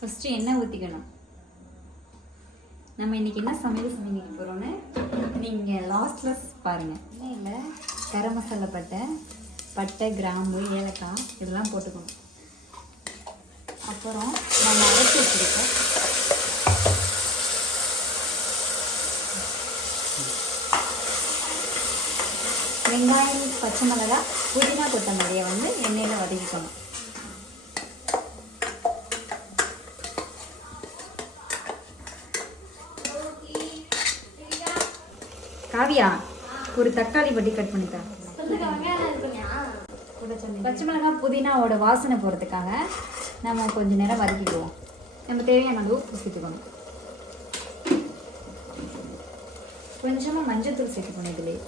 First எண்ணெய் ஊற்றிக்கணும். நம்ம இன்றைக்கி என்ன சமையல் சமைக்க போகிறோன்னு நீங்கள் லாஸ்ட்டில் பாருங்கள். இல்லை கரம் மசாலா பட்டை கிராம்பு ஏலக்காய் இதெல்லாம் போட்டுக்கணும். அப்புறம் நம்ம அரைச்சி வச்சுருக்கோம் வெங்காயம் பச்சை மிளகாய் புதினா கொத்தமல்லியை வந்து எண்ணெயில் வதக்கிக்கணும். காவியா ஒரு தக்காளி பட்டி கட் பண்ணிட்டா. பச்சை மிளகாய் புதினாவோட வாசனை போகிறதுக்காக நம்ம கொஞ்சம் நேரம் வதக்கிக்குவோம். நம்ம தேவையான அளவு உப்பு சேர்த்துக்கணும். கொஞ்சமாக மஞ்சள் சேர்த்துக்கணும். இதுலேயே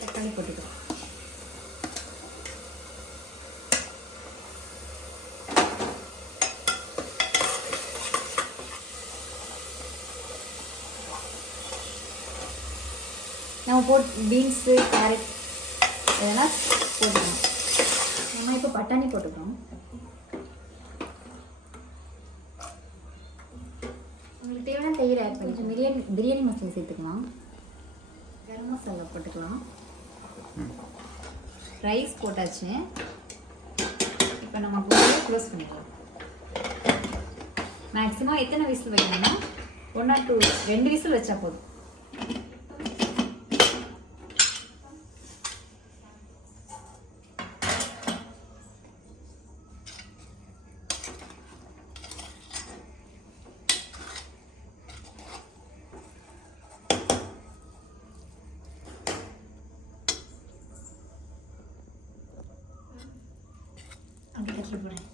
தக்காளி போட்டுக்கிறோம். நம்ம பீன்ஸு கேரட் இதெல்லாம் போட்டுக்கணும். நம்ம இப்போ பட்டாணி போட்டுக்கிறோம். உங்களுக்கு தேவையான தயிர் ஆட் பண்ணி பிரியாணி மசாலா சேர்த்துக்கலாம். கரம் மசாலா போட்டுக்கலாம். ரைஸ் போட்டாச்சு. இப்போ நம்ம க்ளோஸ் பண்ணிக்கலாம். மேக்ஸிமம் எத்தனை விசில் வைக்கணும்னா 1 or 2 விசில் வச்சா போதும். அப்படி கட்டில் போகிறேன்.